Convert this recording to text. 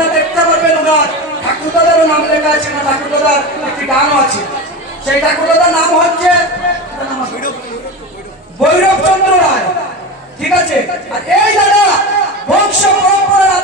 আপনারা দেখতে পারবেন ওনার ঠাকুরদাদারও নাম লেখা আছে, না ঠাকুরদাদার একটি গানও আছে। সেই ঠাকুরদাদার নাম হচ্ছে ভৈরব চন্দ্র রায়, ঠিক আছে। আর এই দাদা বংশ পরম্পরার